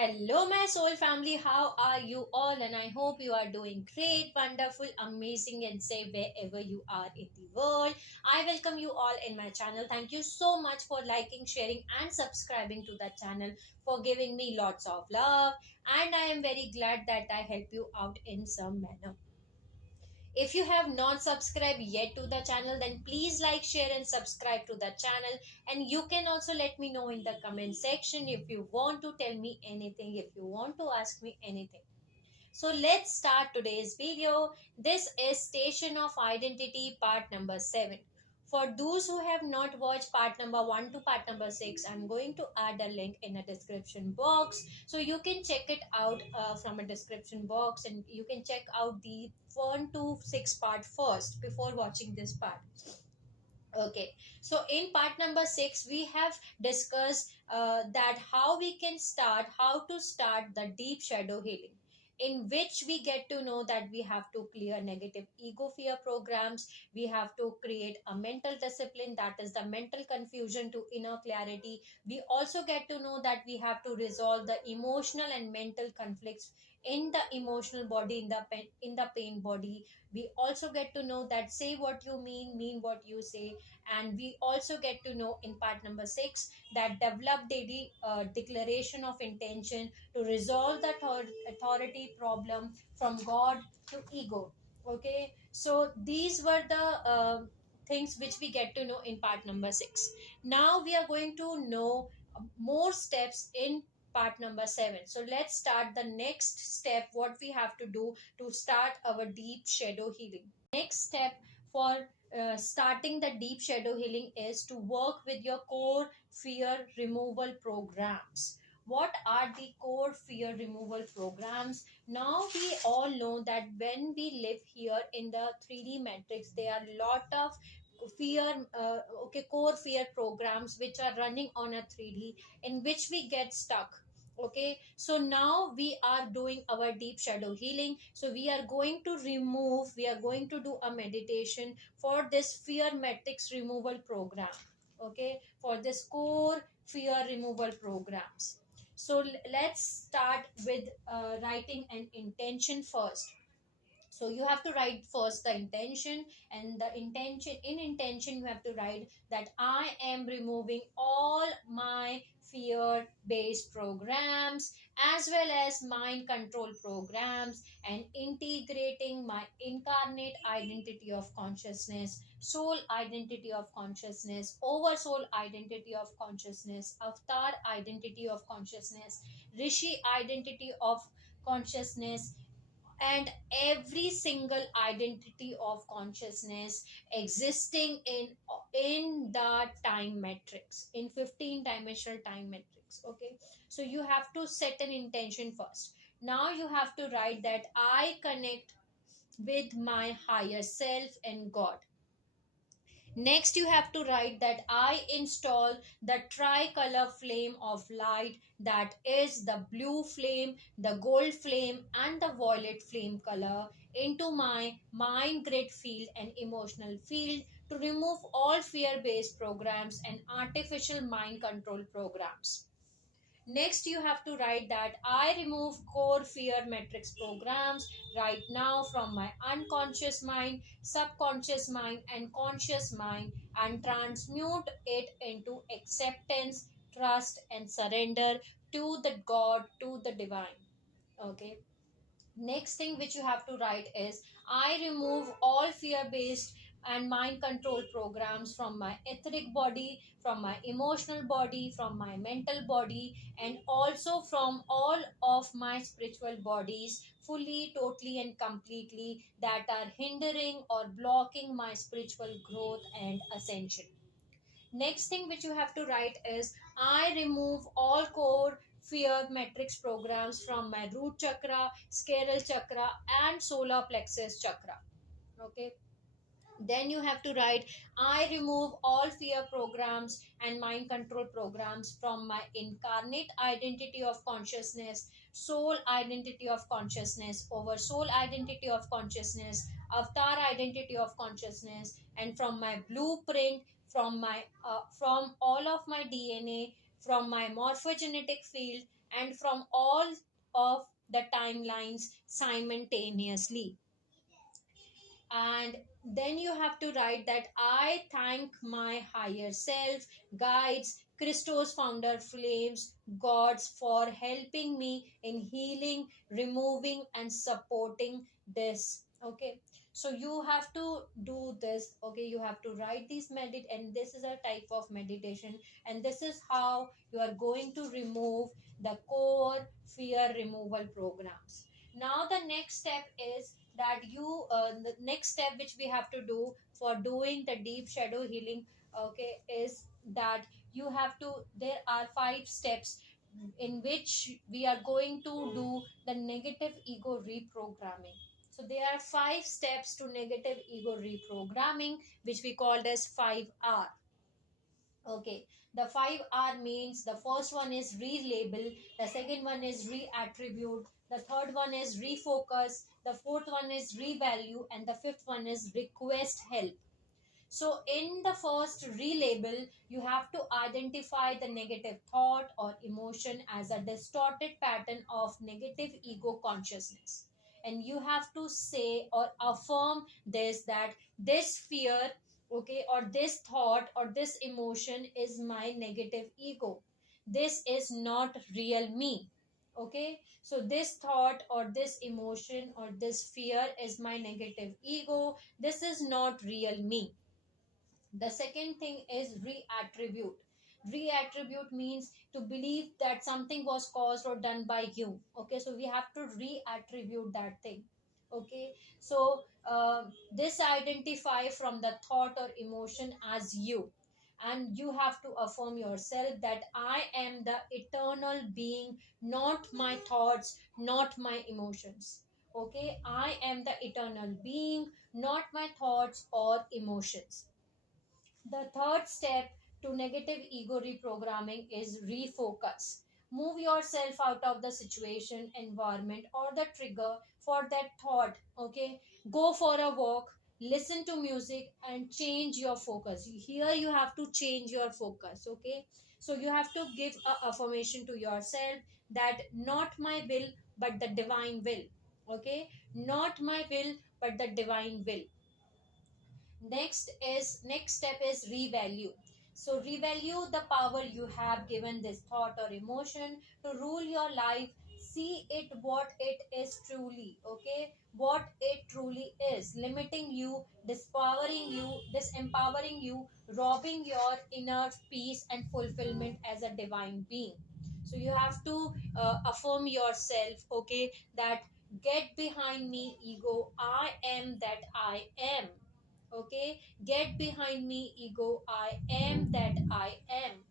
Hello, my soul family. How are you all? And I hope you are doing great, wonderful, amazing, and safe wherever you are in the world. I welcome you all in my channel. Thank you so much for liking, sharing, and subscribing to the channel, for giving me lots of love. And I am very glad that I help you out in some manner. If you have not subscribed yet to the channel, then please like, share, and subscribe to the channel. And you can also let me know in the comment section if you want to tell me anything, if you want to ask me anything. So let's start today's video. This is Station of Identity part number 7. For those who have not watched part number 1 to part number 6, I'm going to add a link in a description box. So you can check it out from a description box, and you can check out the 1 to 6 part first before watching this part. Okay, so in part number 6 we have discussed that how to start the deep shadow healing, in which we get to know that we have to clear negative ego fear programs. We have to create a mental discipline, that is the mental confusion to inner clarity. We also get to know that we have to resolve the emotional and mental conflicts in the emotional body, in the pain body. We also get to know that say what you mean what you say. And we also get to know in part number 6 that develop daily declaration of intention to resolve the authority problem from God to ego. Okay, so these were the things which we get to know in part number 6. Now we are going to know more steps in part number 7. So let's start the next step, what we have to do to start our deep shadow healing. Next step for starting the deep shadow healing is to work with your core fear removal programs. What are the core fear removal programs? Now we all know that when we live here in the 3D matrix, there are a lot of core fear programs which are running on a 3D, in which we get stuck. Okay, so now we are doing our deep shadow healing. So we are going to do a meditation for this fear matrix removal program. Okay, for this core fear removal programs. So let's start with writing an intention first. So you have to write first the intention, and the intention you have to write that I am removing all my fear based programs as well as mind control programs, and integrating my incarnate identity of consciousness, soul identity of consciousness, oversoul identity of consciousness, avatar identity of consciousness, rishi identity of consciousness, and every single identity of consciousness existing in the time matrix, in 15 dimensional time matrix. Okay, so you have to set an intention first. Now you have to write that I connect with my higher self and God. Next, you have to write that I install the tricolor flame of light, that is the blue flame, the gold flame, and the violet flame color, into my mind grid field and emotional field to remove all fear based programs and artificial mind control programs. Next, you have to write that I remove core fear matrix programs right now from my unconscious mind, subconscious mind, and conscious mind, and transmute it into acceptance, trust, and surrender to the God, to the divine. Okay. Next thing which you have to write is I remove all fear based and mind control programs from my etheric body, from my emotional body, from my mental body, and also from all of my spiritual bodies, fully, totally, and completely, that are hindering or blocking my spiritual growth and ascension. Next thing which you have to write is I remove all core fear matrix programs from my root chakra, scale chakra, and solar plexus chakra. Okay. Then you have to write I remove all fear programs and mind control programs from my incarnate identity of consciousness, soul identity of consciousness, over soul identity of consciousness, avatar identity of consciousness, and from my blueprint, from all of my DNA, from my morphogenetic field, and from all of the timelines simultaneously. And then you have to write that I thank my higher self, guides, Christos founder flames, gods for helping me in healing, removing and supporting this. Okay, so you have to do this. Okay, you have to write these medit, and this is a type of meditation, and this is how you are going to remove the core fear removal programs. Now the next step is that the next step which we have to do for doing the deep shadow healing, okay, is that you have to, there are 5 steps in which we are going to do the negative ego reprogramming. So there are 5 steps to negative ego reprogramming, which we called as 5R. Okay, the 5R means the first one is relabel, the second one is reattribute, the third one is refocus, the fourth one is revalue, and the fifth one is request help. So, in the first relabel, you have to identify the negative thought or emotion as a distorted pattern of negative ego consciousness. And you have to say or affirm this, that this fear, okay, or this thought or this emotion is my negative ego. This is not real me. Okay, so this thought or this emotion or this fear is my negative ego. This is not real me. The second thing is reattribute. Reattribute means to believe that something was caused or done by you. Okay, so we have to reattribute that thing. Okay, so this identify from the thought or emotion as you, and you have to affirm yourself that I am the eternal being, not my thoughts, not my emotions. Okay, I am the eternal being, not my thoughts or emotions. The third step to negative ego reprogramming is refocus. Move yourself out of the situation, environment, or the trigger for that thought. Okay, go for a walk, listen to music, and change your focus. Here, you have to change your focus. Okay, so you have to give a affirmation to yourself that not my will, but the divine will. Okay, not my will, but the divine will. Next step is revalue. So revalue the power you have given this thought or emotion to rule your life. See it what it is truly. Okay, what it truly is, limiting you, disempowering you, robbing your inner peace and fulfillment as a divine being. So you have to affirm yourself, okay, that get behind me ego, I am that I am. Okay, get behind me ego, I am that I am.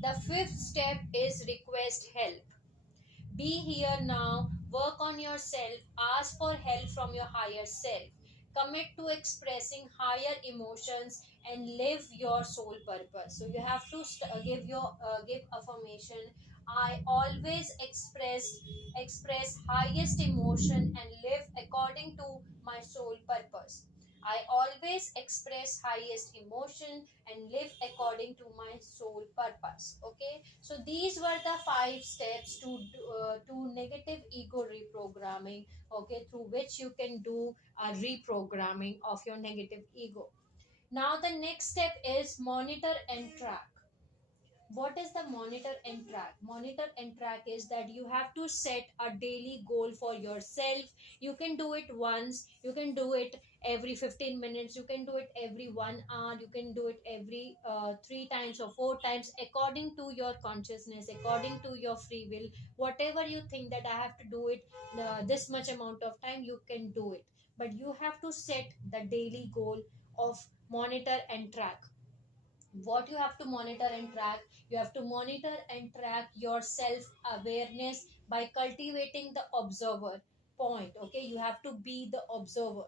The fifth step is request help. Be here now, work on yourself, ask for help from your higher self. Commit to expressing higher emotions and live your soul purpose. So you have to give affirmation. I always express highest emotion and live according to my soul purpose. I always express highest emotion and live according to my soul purpose. Okay, so these were the 5 steps to negative ego reprogramming. Okay, through which you can do a reprogramming of your negative ego. Now the next step is monitor and track. What is the monitor and track? Monitor and track is that you have to set a daily goal for yourself. You can do it once, you can do it every 15 minutes, you can do it every 1 hour, you can do it every 3 times or 4 times, according to your consciousness, according to your free will. Whatever you think that I have to do it this much amount of time, you can do it, but you have to set the daily goal of monitor and track. What you have to monitor and track, you have to monitor and track your self awareness by cultivating the observer point. Okay, you have to be the observer.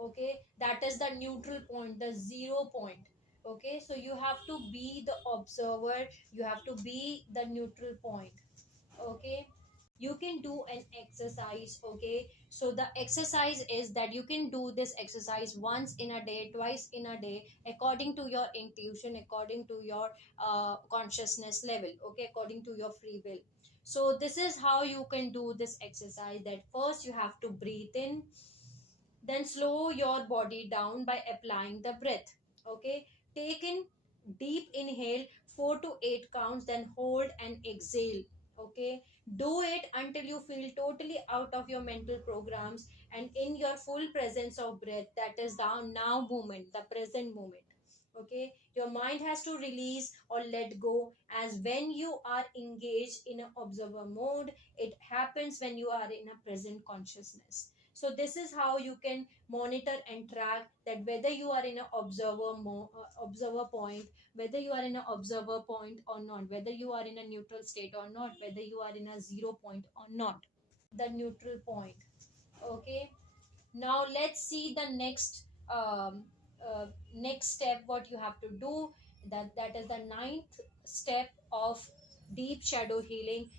Okay, that is the neutral point, the 0 point. Okay, so you have to be the observer, you have to be the neutral point. Okay, you can do an exercise. Okay, so the exercise is that you can do this exercise once in a day, twice in a day, according to your intuition, according to your consciousness level, okay, according to your free will. So this is how you can do this exercise, that first you have to breathe in, then slow your body down by applying the breath. Okay, take in deep inhale 4 to 8 counts, then hold and exhale. Okay, do it until you feel totally out of your mental programs and in your full presence of breath, that is the now moment, the present moment. Okay, your mind has to release or let go, as when you are engaged in an observer mode, it happens when you are in a present consciousness. So this is how you can monitor and track that whether you are in an observer point, whether you are in an observer point or not, whether you are in a neutral state or not, whether you are in a 0 point or not, the neutral point. Okay, now let's see the next step, what you have to do. That is the ninth step of deep shadow healing.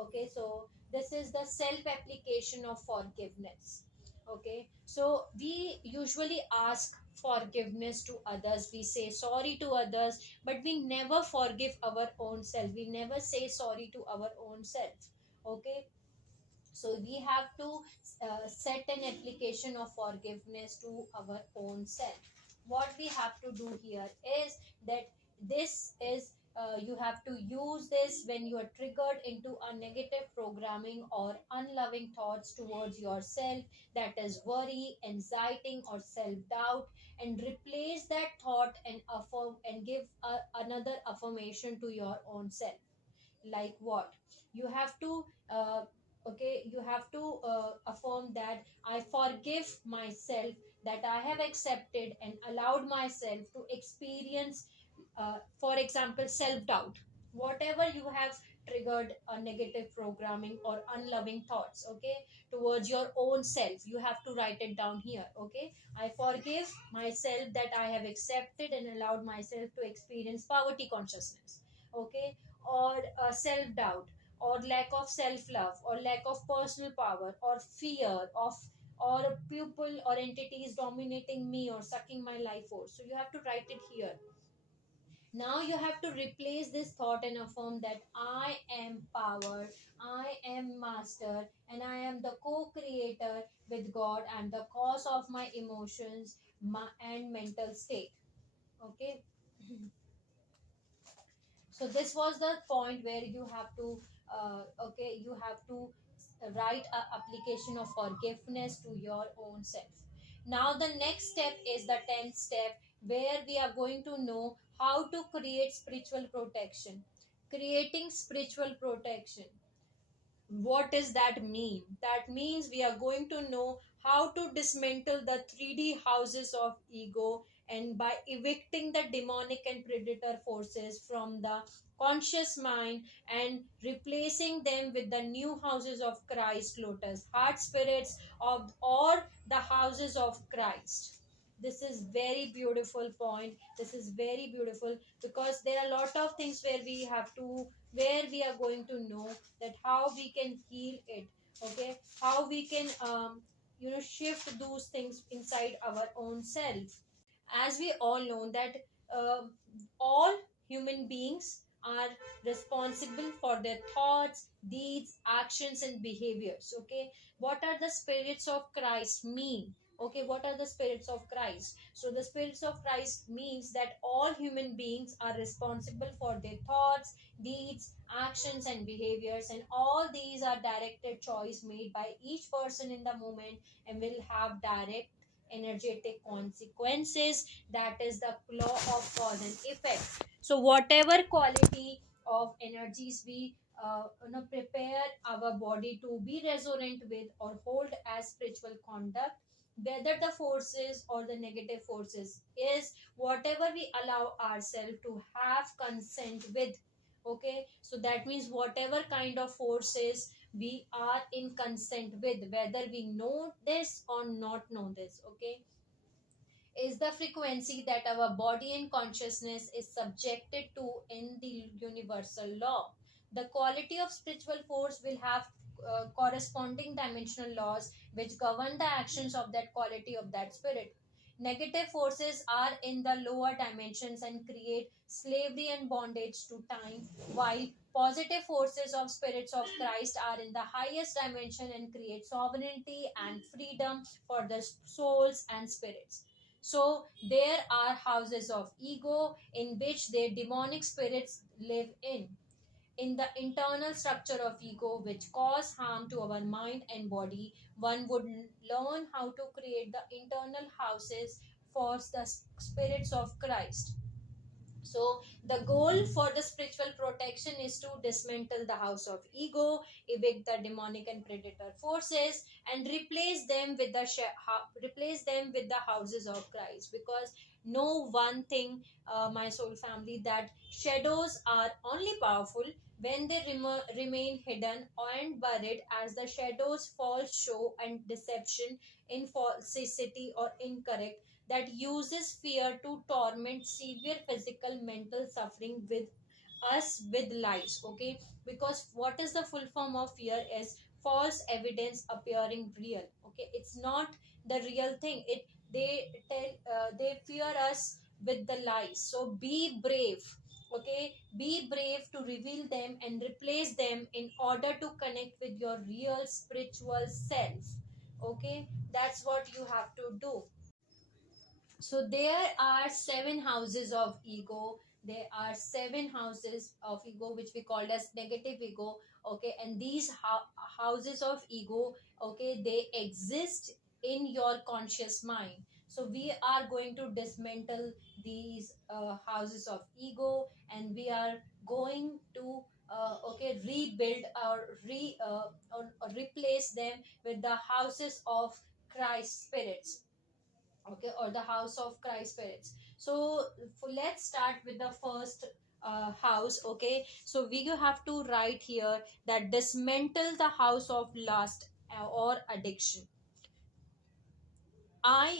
Okay, so this is the self application of forgiveness. Okay, so we usually ask forgiveness to others, we say sorry to others, but we never forgive our own self, we never say sorry to our own self. Okay, so we have to set an application of forgiveness to our own self. What we have to do here is that this is you have to use this when you are triggered into a negative programming or unloving thoughts towards yourself, that is worry, anxiety or self doubt, and replace that thought and affirm and give another affirmation to your own self. Like what? You have to okay, you have to affirm that I forgive myself, that I have accepted and allowed myself to experience for example self doubt, whatever you have triggered a negative programming or unloving thoughts, okay, towards your own self, you have to write it down here. Okay, I forgive myself that I have accepted and allowed myself to experience poverty consciousness. Okay, or self doubt, or lack of self love, or lack of personal power, or fear of, or people or entities dominating me or sucking my life force. So you have to write it here. Now you have to replace this thought and affirm that I am power, I am master, and I am the co-creator with God and the cause of my emotions and mental state. Okay, so this was the point where you have to okay, you have to write a application of forgiveness to your own self. Now the next step is the 10th step, where we are going to know how to create spiritual protection. Creating spiritual protection, what does that mean? That means we are going to know how to dismantle the 3D houses of ego, and by evicting the demonic and predator forces from the conscious mind and replacing them with the new houses of Christ, lotus heart spirits of, or the houses of Christ. This is very beautiful point, this is very beautiful, because there are a lot of things where we have to, where we are going to know that how we can heal it. Okay, how we can shift those things inside our own self. As we all know that uh, all human beings are responsible for their thoughts, deeds, actions and behaviors. Okay, what are the spirits of Christ mean? Okay, what are the spirits of Christ? So the spirits of Christ means that all human beings are responsible for their thoughts, deeds, actions and behaviors, and all these are directed choice made by each person in the moment and will have direct energetic consequences. That is the law of cause and effect. So whatever quality of energies we prepare our body to be resonant with or hold as spiritual conduct, whether the forces or the negative forces, is whatever we allow ourselves to have consent with. Okay, so that means whatever kind of forces we are in consent with, whether we know this or not know this. Okay, is the frequency that our body and consciousness is subjected to in the universal law. The quality of spiritual force will have corresponding dimensional laws which govern the actions of that quality of that spirit. Negative forces are in the lower dimensions and create slavery and bondage to time, while positive forces of spirits of Christ are in the highest dimension and create sovereignty and freedom for the souls and spirits. So there are houses of ego in which their demonic spirits live in the internal structure of ego which cause harm to our mind and body. One would learn how to create the internal houses for the spirits of Christ. So the goal for the spiritual protection is to dismantle the house of ego, evict the demonic and predator forces, and replace them with the houses of Christ. Because know one thing, my soul family, that shadows are only powerful when they remain hidden and buried, as the shadows false show and deception, in falsity or incorrect, that uses fear to torment severe physical mental suffering with us with lies. Okay, because what is the full form of fear is false evidence appearing real. Okay, it's not the real thing. They fear us with the lies. So be brave. Okay, be brave to reveal them and replace them in order to connect with your real spiritual self. Okay, that's what you have to do. So there are seven houses of ego. There are seven houses of ego which we call as negative ego. Okay, and these houses of ego, okay, they exist in your conscious mind. So we are going to dismantle these houses of ego, and we are going to okay, rebuild or replace them with the houses of Christ spirits. Okay, or the house of Christ spirits. So let's start with the first house. Okay, so we have to write here that dismantle the house of lust or addiction. I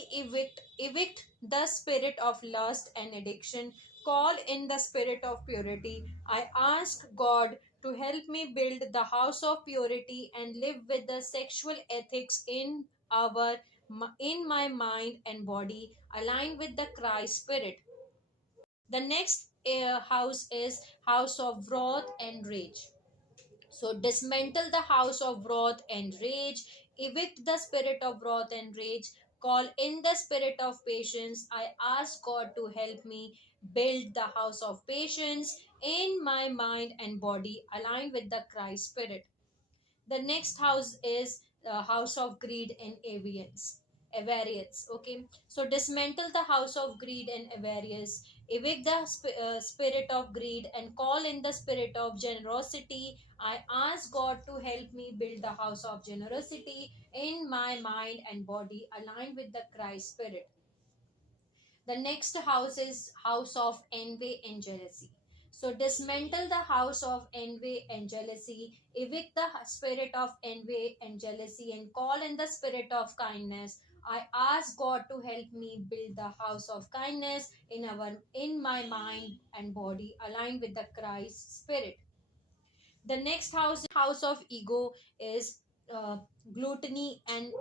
evict the spirit of lust and addiction, call in the spirit of purity. I ask God to help me build the house of purity and live with the sexual ethics in my mind and body, aligned with the Christ spirit. The next house is house of wrath and rage. So dismantle the house of wrath and rage, evict the spirit of wrath and rage, call in the spirit of patience. I ask God to help me build the house of patience in my mind and body, aligned with the Christ spirit. The next house is the house of greed and avarice. Okay, so dismantle the house of greed and avarice, evict the spirit of greed and call in the spirit of generosity. I ask God to help me build the house of generosity in my mind and body, aligned with the Christ spirit. The next house is house of envy and jealousy. So dismantle the house of envy and jealousy, evict the spirit of envy and jealousy, and call in the spirit of kindness. I ask God to help me build the house of kindness in my mind and body, aligned with the Christ spirit. The next house of ego is gluttony and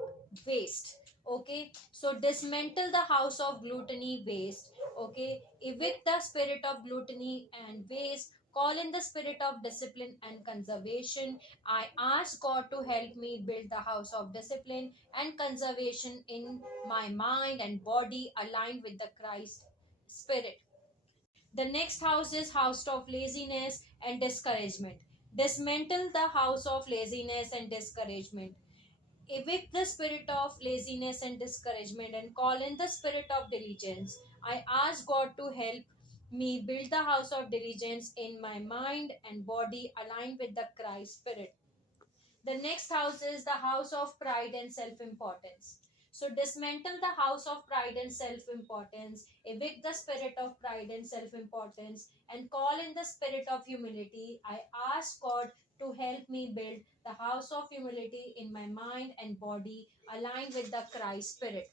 waste. Okay, so dismantle the house of gluttony, waste. Okay, evict the spirit of gluttony and waste, call in the spirit of discipline and conservation. I ask God to help me build the house of discipline and conservation in my mind and body, aligned with the Christ spirit. The next house is house of laziness and discouragement. Dismantle the house of laziness and discouragement. Evict the spirit of laziness and discouragement and call in the spirit of diligence. I ask God to help me build the house of diligence in my mind and body, aligned with the Christ spirit. The next house is the house of pride and self importance. So dismantle the house of pride and self importance, evict the spirit of pride and self importance, and call in the spirit of humility. I ask God to help me build the house of humility in my mind and body, aligned with the Christ spirit.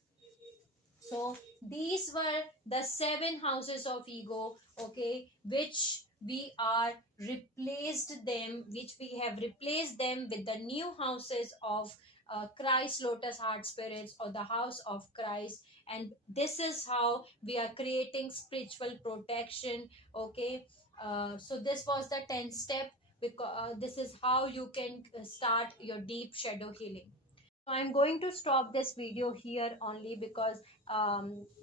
So these were the seven houses of ego, okay, which we are replaced them, which we have replaced them with the new houses of Christ lotus heart spirits, or the house of Christ. And this is how we are creating spiritual protection. Okay, so this was the 10th step, because this is how you can start your deep shadow healing. So I'm going to stop this video here only, because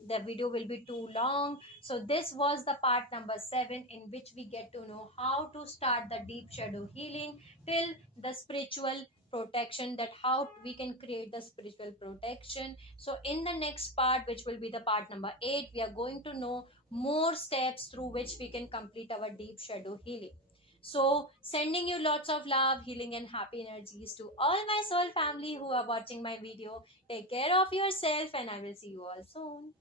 the video will be too long. So this was the part number 7, in which we get to know how to start the deep shadow healing till the spiritual protection, that how we can create the spiritual protection. So in the next part, which will be the part number 8, we are going to know more steps through which we can complete our deep shadow healing. So, sending you lots of love, healing, and happy energies to all my soul family who are watching my video. Take care of yourself, and I will see you all soon.